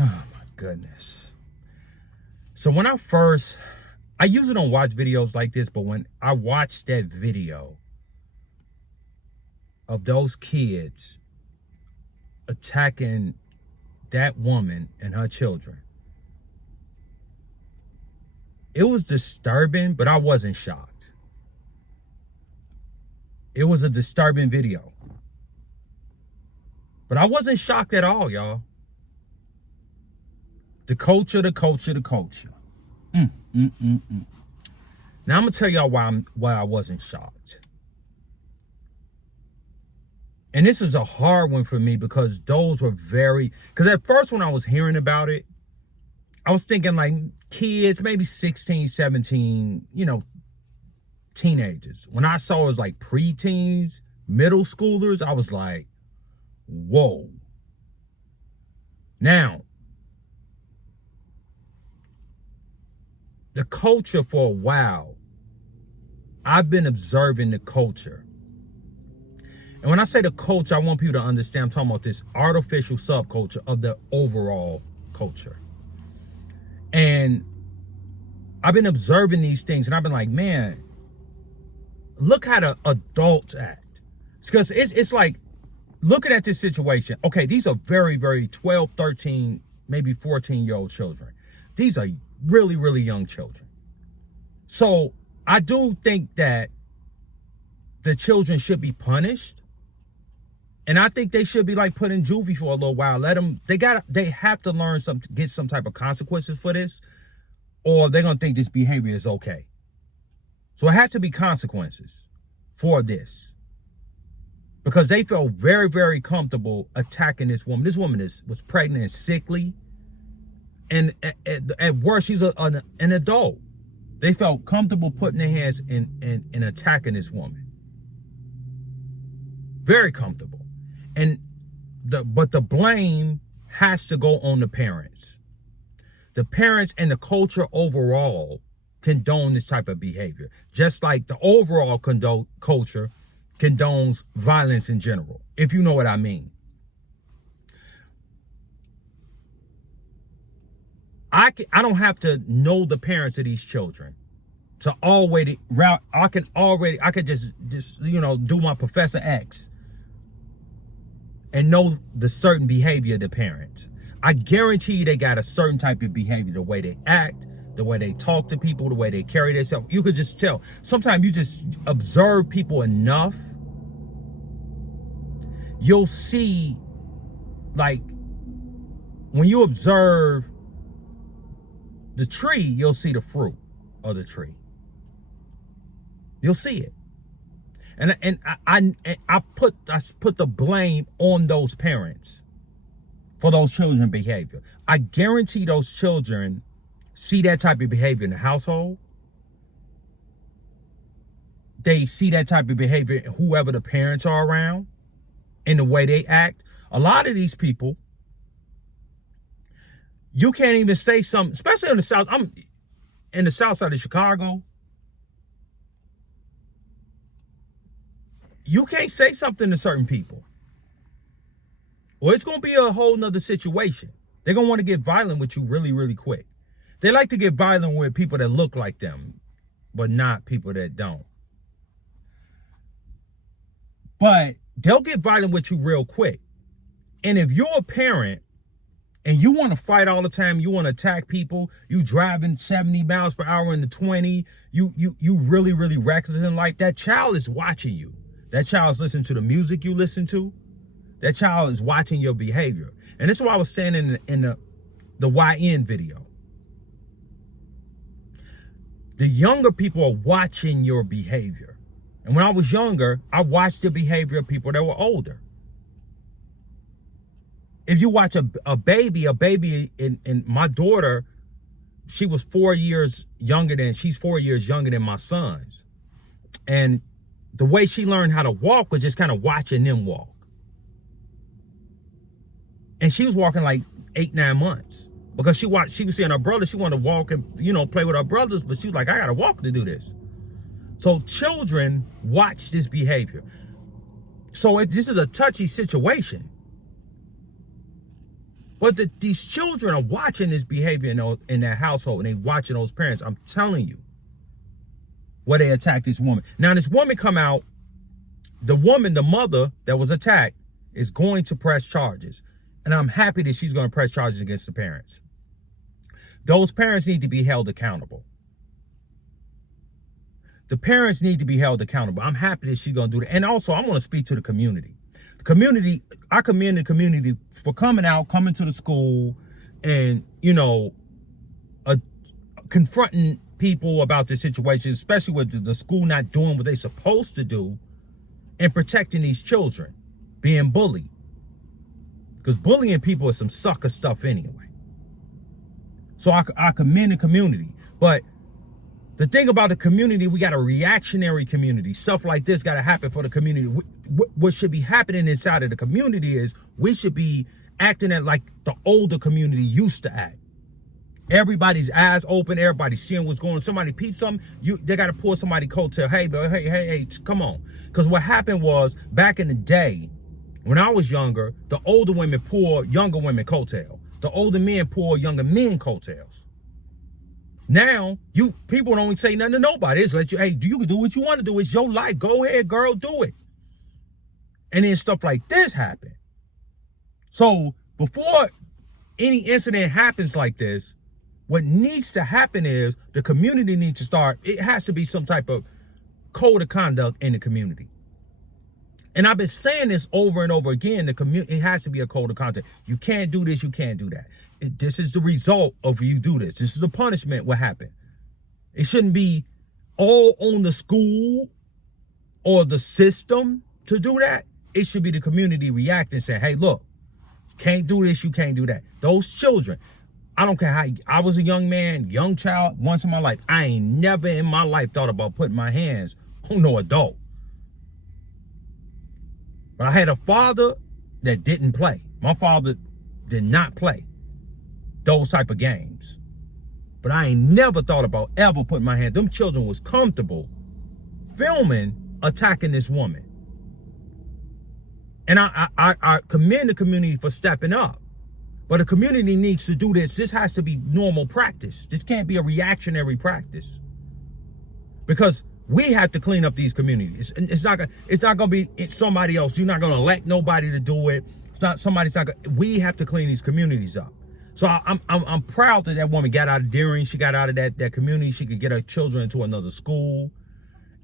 Oh my goodness. So when I usually don't watch videos like this, but when I watched that video of those kids attacking that woman and her children, it was disturbing, but I wasn't shocked. It was a disturbing video. But I wasn't shocked at all, y'all. The culture. Now I'm gonna tell y'all why I wasn't shocked. And this is a hard one for me because those were because at first when I was hearing about it, I was thinking like kids, maybe 16, 17, teenagers. When I saw it was like preteens, middle schoolers, I was like, whoa. Now, the culture for a while, I've been observing the culture. And when I say the culture, I want people to understand I'm talking about this artificial subculture of the overall culture. And I've been observing these things and I've been like, man, look how the adults act. Because it's like, looking at this situation, okay, these are very, very 12, 13, maybe 14-year-old children. These are really, really young children. So I do think that the children should be punished. And I think they should be like put in juvie for a little while. They have to learn get some type of consequences for this, or they're going to think this behavior is okay. So it had to be consequences for this. Because they felt very, very comfortable attacking this woman. This woman was pregnant and sickly. And at worst, she's an adult. They felt comfortable putting their hands in attacking this woman. Very comfortable. But the blame has to go on the parents. The parents and the culture overall condone this type of behavior. Just like the overall culture condones violence in general, if you know what I mean. I don't have to know the parents of these children to already I could just do my Professor X and know the certain behavior of the parents. I guarantee you they got a certain type of behavior, the way they act, the way they talk to people, the way they carry themselves. You could just tell. Sometimes you just observe people enough, you'll see, like, when you observe the tree, you'll see the fruit of the tree. You'll see it. And I put the blame on those parents for those children's behavior. I guarantee those children see that type of behavior in the household. They see that type of behavior whoever the parents are around, in the way they act. A lot of these people, you can't even say something, especially in the South. I'm in the South side of Chicago. You can't say something to certain people, or it's going to be a whole nother situation. They're going to want to get violent with you really, really quick. They like to get violent with people that look like them, but not people that don't. But they'll get violent with you real quick. And if you're a parent and you want to fight all the time, you want to attack people, you driving 70 miles per hour in the 20, you really, really reckless in life, that child is watching you. That child is listening to the music you listen to. That child is watching your behavior. And this is what I was saying in the YN video. The younger people are watching your behavior. And when I was younger, I watched the behavior of people that were older. If you watch a baby in my daughter, she's 4 years younger than my sons. And the way she learned how to walk was just kind of watching them walk. And she was walking like 8, 9 months. Because she was seeing her brother, she wanted to walk and, play with her brothers, but she was like, I gotta walk to do this. So children watch this behavior. So this is a touchy situation. But these children are watching this behavior in their household, and they watching those parents. I'm telling you, where they attack this woman. Now this woman come out, the mother that was attacked, is going to press charges. And I'm happy that she's going to press charges against the parents. Those parents need to be held accountable. The parents need to be held accountable. I'm happy that she's going to do that. And also, I want to speak to the community. The community, I commend the community for coming to the school and, confronting people about the situation, especially with the school not doing what they're supposed to do and protecting these children being bullied. Because bullying people is some sucker stuff anyway. So I commend the community. But the thing about the community, we got a reactionary community. Stuff like this got to happen for the community. What should be happening inside of the community is we should be acting like the older community used to act. Everybody's eyes open. Everybody's seeing what's going on. Somebody peeps something, they got to pull somebody coattail. Hey, bro, hey, come on. Because what happened was, back in the day, when I was younger, the older women pull younger women coattail. The older men pull younger men coattails. Now, people don't say nothing to nobody. It's like, hey, you can do what you want to do. It's your life. Go ahead, girl, do it. And then stuff like this happen. So before any incident happens like this, what needs to happen is the community needs to start. It has to be some type of code of conduct in the community. And I've been saying this over and over again. It has to be a code of conduct. You can't do this. You can't do that. This is the result of you do this. This is the punishment. What happened? It shouldn't be all on the school or the system to do that. It should be the community reacting, saying, hey, look, you can't do this. You can't do that. Those children, I don't care how, I was a young man, young child, once in my life. I ain't never in my life thought about putting my hands on no adult. But I had a father that didn't play. My father did not play those type of games. But I ain't never thought about ever putting my hand. Them children was comfortable filming, attacking this woman. And I commend the community for stepping up. But the community needs to do this. This has to be normal practice. This can't be a reactionary practice. Because we have to clean up these communities. It's not gonna be somebody else. You're not gonna elect nobody to do it. We have to clean these communities up. So I'm proud that woman got out of Deering. She got out of that community. She could get her children into another school.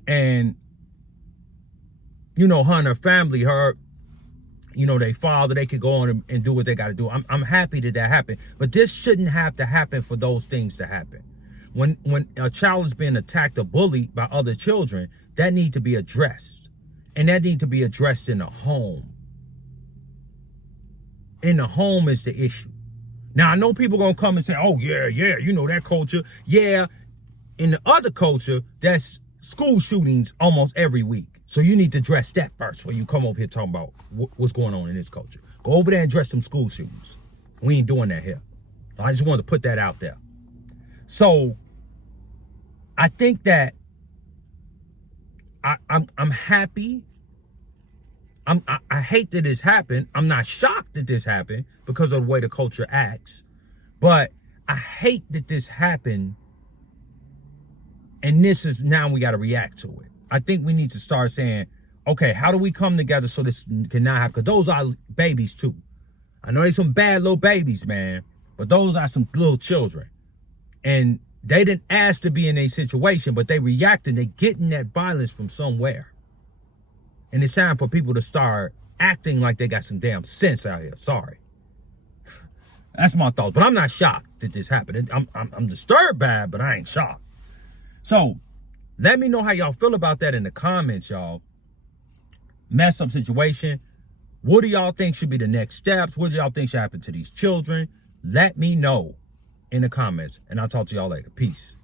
And, her and her family, their father, they could go on and do what they got to do. I'm happy that happened. But this shouldn't have to happen for those things to happen. When a child is being attacked or bullied by other children, that needs to be addressed. And that needs to be addressed in the home. In the home is the issue. Now, I know people going to come and say, oh, yeah, that culture. Yeah, in the other culture, that's school shootings almost every week. So you need to address that first before you come over here talking about what's going on in this culture. Go over there and address some school shootings. We ain't doing that here. I just wanted to put that out there. So I think that I'm happy. I hate that this happened. I'm not shocked that this happened because of the way the culture acts. But I hate that this happened. And this is now we got to react to it. I think we need to start saying, okay, how do we come together so this cannot happen? Because those are babies too. I know there's some bad little babies, man. But those are some little children. And they didn't ask to be in a situation, but they reacted. They're getting that violence from somewhere. And it's time for people to start acting like they got some damn sense out here. Sorry. That's my thoughts. But I'm not shocked that this happened. I'm disturbed by it, but I ain't shocked. So let me know how y'all feel about that in the comments, y'all. Messed up situation. What do y'all think should be the next steps? What do y'all think should happen to these children? Let me know in the comments, and I'll talk to y'all later. Peace.